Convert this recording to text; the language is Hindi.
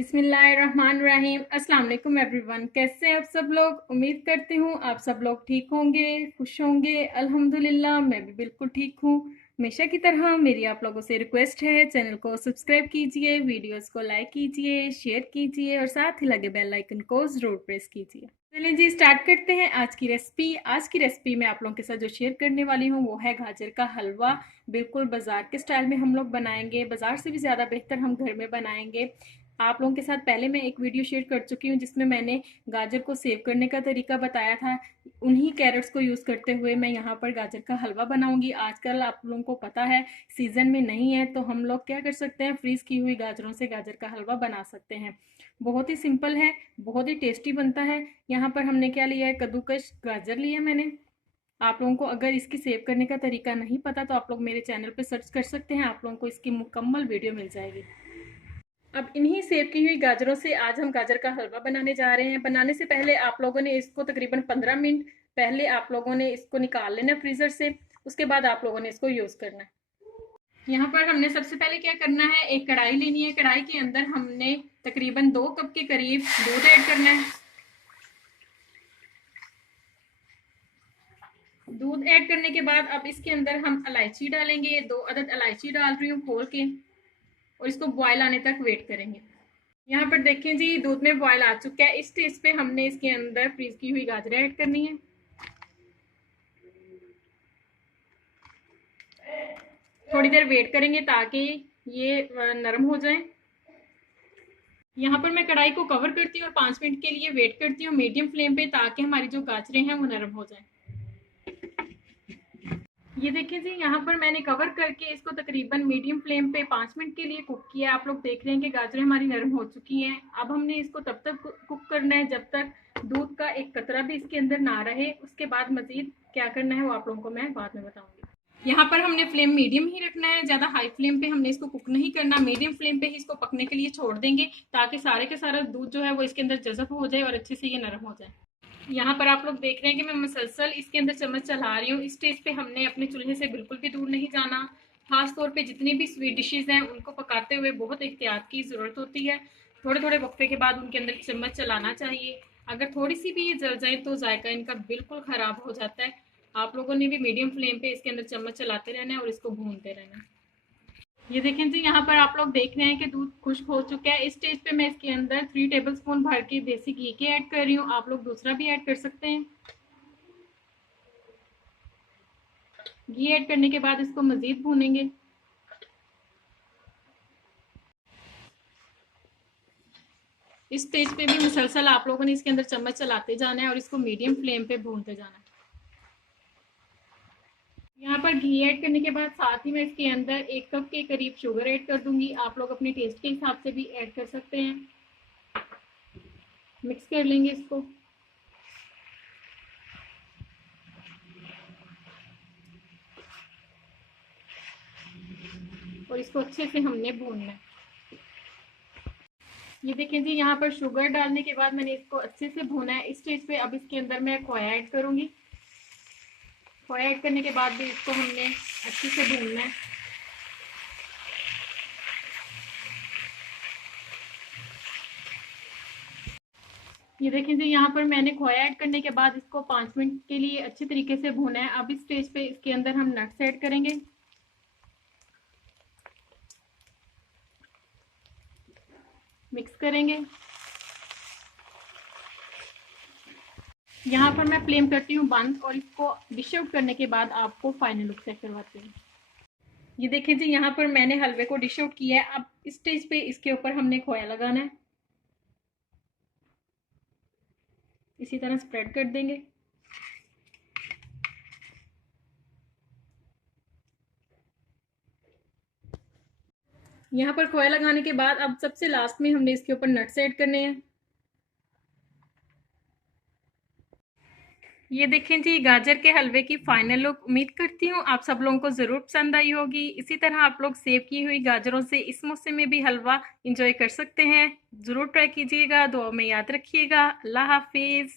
बिस्मिल्लाहिर्रहमानिर्रहीम। अस्सलाम वालेकुम एवरीवन। कैसे हैं आप सब लोग? उम्मीद करती हूँ आप सब लोग ठीक होंगे, खुश होंगे। अल्हम्दुलिल्लाह मैं भी बिल्कुल ठीक हूँ। हमेशा की तरह मेरी आप लोगों से रिक्वेस्ट है, चैनल को सब्सक्राइब कीजिए, वीडियोस को लाइक कीजिए, शेयर कीजिए और साथ ही लगे बेल आइकन को ज़रूर प्रेस कीजिए। चलिए जी स्टार्ट करते हैं आज की रेसिपी। आज की रेसिपी मैं आप लोगों के साथ जो शेयर करने वाली हूँ वो है गाजर का हलवा। बिल्कुल बाज़ार के स्टाइल में हम लोग बनाएंगे, बाज़ार से भी ज़्यादा बेहतर हम घर में बनाएंगे। आप लोगों के साथ पहले मैं एक वीडियो शेयर कर चुकी हूँ जिसमें मैंने गाजर को सेव करने का तरीका बताया था। उन्हीं कैरेट्स को यूज़ करते हुए मैं यहाँ पर गाजर का हलवा बनाऊंगी। आजकल आप लोगों को पता है सीज़न में नहीं है, तो हम लोग क्या कर सकते हैं, फ्रीज़ की हुई गाजरों से गाजर का हलवा बना सकते हैं। बहुत ही सिंपल है, बहुत ही टेस्टी बनता है। यहाँ पर हमने क्या लिया है, कद्दूकस गाजर लिया मैंने। आप लोगों को अगर इसकी सेव करने का तरीका नहीं पता तो आप लोग मेरे चैनल पर सर्च कर सकते हैं, आप लोगों को इसकी मुकम्मल वीडियो मिल जाएगी। अब इन्हीं सेव की हुई गाजरों से आज हम गाजर का हलवा बनाने जा रहे हैं। बनाने से पहले आप लोगों ने इसको तकरीबन 15 मिनट पहले आप लोगों ने इसको निकाल लेना फ्रीज़र से। उसके बाद आप लोगों ने इसको यूज़ करना है। यहाँ पर हमने सबसे पहले क्या करना है, एक कढ़ाई लेनी है। कढ़ाई के अंदर हमने तकरीबन 2 कप के करीब दूध ऐड करना है। दूध ऐड करने के बाद अब इसके अंदर हम इलायची डालेंगे। 2 अदद इलायची डाल रही हूँ खोल के, और इसको बॉयल आने तक वेट करेंगे। यहाँ पर देखें जी दूध में बॉयल आ चुका है। इस स्टेज पे हमने इसके अंदर फ्रीज की हुई गाजरें ऐड करनी है। थोड़ी देर वेट करेंगे ताकि ये नरम हो जाए। यहाँ पर मैं कढ़ाई को कवर करती हूँ और 5 मिनट के लिए वेट करती हूँ मीडियम फ्लेम पे, ताकि हमारी जो गाजरें हैं वो नरम हो जाए। ये देखिए जी यहाँ पर मैंने कवर करके इसको तकरीबन मीडियम फ्लेम पे 5 मिनट के लिए कुक किया। आप लोग देख रहे हैं कि गाजरें हमारी नरम हो चुकी हैं। अब हमने इसको तब तक कुक करना है जब तक दूध का एक कतरा भी इसके अंदर ना रहे। उसके बाद मजीद क्या करना है वो आप लोगों को मैं बाद में बताऊंगी। यहाँ पर हमने फ्लेम मीडियम ही रखना है, ज़्यादा हाई फ्लेम पे हमने इसको कुक नहीं करना। मीडियम फ्लेम पे ही इसको पकने के लिए छोड़ देंगे ताकि सारे के सारा दूध जो है वो इसके अंदर जज़ब हो जाए और अच्छे से ये नरम हो जाए। यहाँ पर आप लोग देख रहे हैं कि मैं मुसलसल इसके अंदर चम्मच चला रही हूँ। इस स्टेज पे हमने अपने चूल्हे से बिल्कुल भी दूर नहीं जाना। खास तौर पे जितनी भी स्वीट डिशेज़ हैं उनको पकाते हुए बहुत एहतियात की ज़रूरत होती है। थोड़े थोड़े वक्फे के बाद उनके अंदर चम्मच चलाना चाहिए। अगर थोड़ी सी भी ये जल जाए तो जायका इनका बिल्कुल ख़राब हो जाता है। आप लोगों ने भी मीडियम फ्लेम पे इसके अंदर चम्मच चलाते रहना है और इसको भूनते रहना है। ये देखें जी यहाँ पर आप लोग देख रहे हैं कि दूध खुश्क हो चुका है। इस स्टेज पे मैं इसके अंदर 3 टेबलस्पून भर के देसी घी के ऐड कर रही हूँ। आप लोग दूसरा भी ऐड कर सकते हैं। घी ऐड करने के बाद इसको मजीद भूनेंगे। इस स्टेज पे भी मुसलसल आप लोगों ने इसके अंदर चम्मच चलाते जाना है और इसको मीडियम फ्लेम पे भूनते जाना है। यहाँ पर घी ऐड करने के बाद साथ ही मैं इसके अंदर 1 कप के करीब शुगर ऐड कर दूंगी। आप लोग अपने टेस्ट के हिसाब से भी ऐड कर सकते हैं। मिक्स कर लेंगे इसको। और इसको अच्छे से हमने भूनना है। ये देखें जी यहाँ पर शुगर डालने के बाद मैंने इसको अच्छे से भूना है। इस स्टेज पे अब इसके अंदर मैं खोया ऐड करूंगी। खोया ऐड करने के बाद भी इसको हमने अच्छे से भूनना है। ये देखें जी यहाँ पर मैंने खोया ऐड करने के बाद इसको 5 मिनट के लिए अच्छे तरीके से भूना है। अब इस स्टेज पे इसके अंदर हम नट्स ऐड करेंगे। मिक्स करेंगे। यहाँ पर मैं फ्लेम करती हूँ बंद और इसको डिश आउट करने के बाद आपको फाइनल लुक चेक करवाती हूँ। ये देखें जी यहाँ पर मैंने हलवे को डिश आउट किया है। अब इस स्टेज पे इसके ऊपर हमने खोया लगाना है। इसी तरह स्प्रेड कर देंगे। यहाँ पर खोया लगाने के बाद अब सबसे लास्ट में हमने इसके ऊपर नट्स ऐड करने हैं। ये देखें जी गाजर के हलवे की फाइनल लुक। उम्मीद करती हूँ आप सब लोगों को ज़रूर पसंद आई होगी। इसी तरह आप लोग सेव की हुई गाजरों से इस मौसम में भी हलवा इंजॉय कर सकते हैं। ज़रूर ट्राई कीजिएगा। दुआ में याद रखिएगा। अल्लाह हाफिज़।